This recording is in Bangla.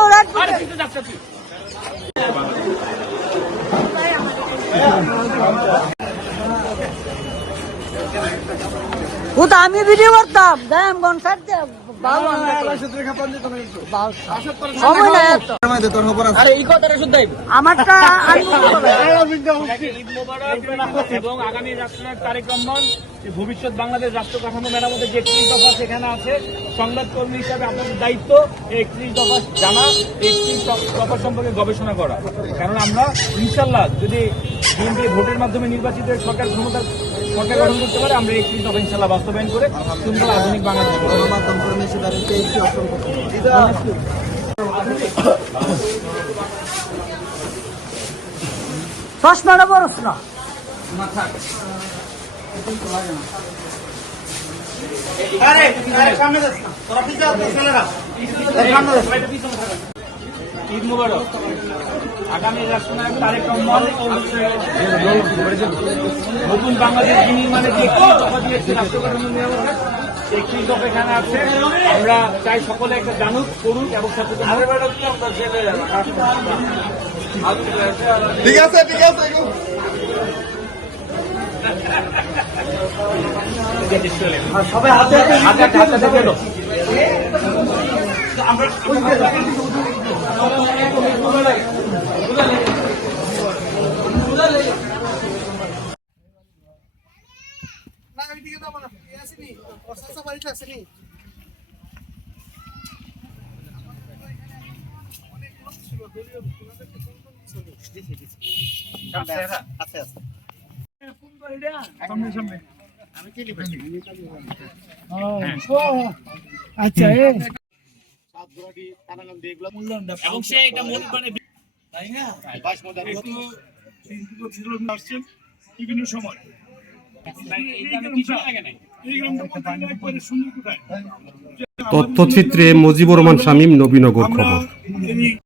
ওরা ও তো আমি ভিডিও করতাম। কনসার্ট। আমারটা এবং আগামী ভবিষ্যৎ বাংলাদেশ রাষ্ট্র কাঠামো মেরামতের যে একত্রিশ দফা সেখানে আছে, সংবাদকর্মী হিসাবে আপনাদের দায়িত্ব একত্রিশ দফা জানা একত্রিশ দফা সম্পর্কে গবেষণা করা। কারণ আমরা ইনশাল্লাহ যদি বিএনপি ভোটের মাধ্যমে নির্বাচিত সরকার ক্ষমতা সরকার গঠন করতে পারে, আমরা একত্রিশ দফা ইনশাল্লাহ বাস্তবায়ন করে সুন্দর আধুনিক বাংলাদেশ গড়ব। চশমাটা বরস না? ঈদ মুবারক। আগামী রাষ্ট্রনায়ক তারেক রহমান নতুন বাংলাদেশ বিনির্মাণে যে দিয়েছে একটি দফা এখানে আছে। আমরা চাই সকলে একটা জানুক করুক এবং। ঠিক আছে ঠিক আছে। সবাই হাতে হাতে হাতে হাতে হাতে এলো। এবং সে এটা মনে মানে একবারে সুন্দর কোথায়? তথ্যচিত্রে মজিবুর রহমান শামীম নবীনগর খবর।